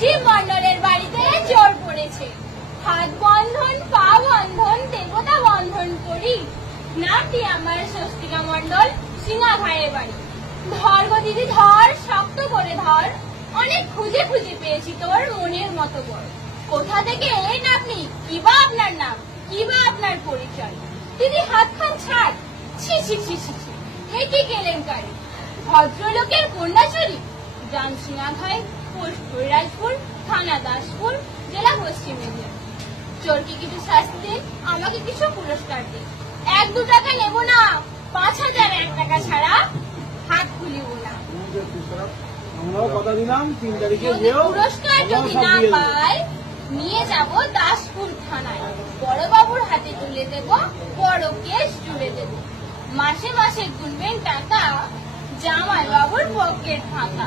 শিব মন্ডলের বাড়িতে চোর পড়েছে। হাত বন্ধন, পা বন্ধন দেবতা বন্ধন করি। নামটি আমার স্বস্তিকা মন্ডল ভাইয়ের বাড়ি। ধর গো দিদি, ধর, শক্ত করে ধর। অনেক খুঁজে খুঁজে পেয়েছি তোর মনের মতো বর। কোথা থেকে এলেন আপনি কিবা আপনার নাম? কিবা আপনার পরিচয়? দিদি হাত খান ছাড়। ছি ছি ছি ছি ছি। এ কি কেলেঙ্কারি? ভদ্রলোকের কন্যা চুরি গ্রাম সিনাঘাই হরিরাজপুর থানা দাসপুর জেলা পশ্চিম মেদিনীপুর। চোরকে কিছু শাস্তি দিন আমাকে কিছু পুরস্কার দিন। এক দু টাকা নেব না পাঁচ হাজার এক টাকা ছাড়া হাত খুলিব না। আমরাও কথা দিলাম তিন তারিখে পুরস্কার যদি না পাই নিয়ে যাব দাসপুর থানায়। বড়বাবুর হাতে তুলে দেব বড় কেস জুড়ে দেব। মাসে মাসে গুনবেন টাকা জামাই বাবুর পকেট ফাঁকা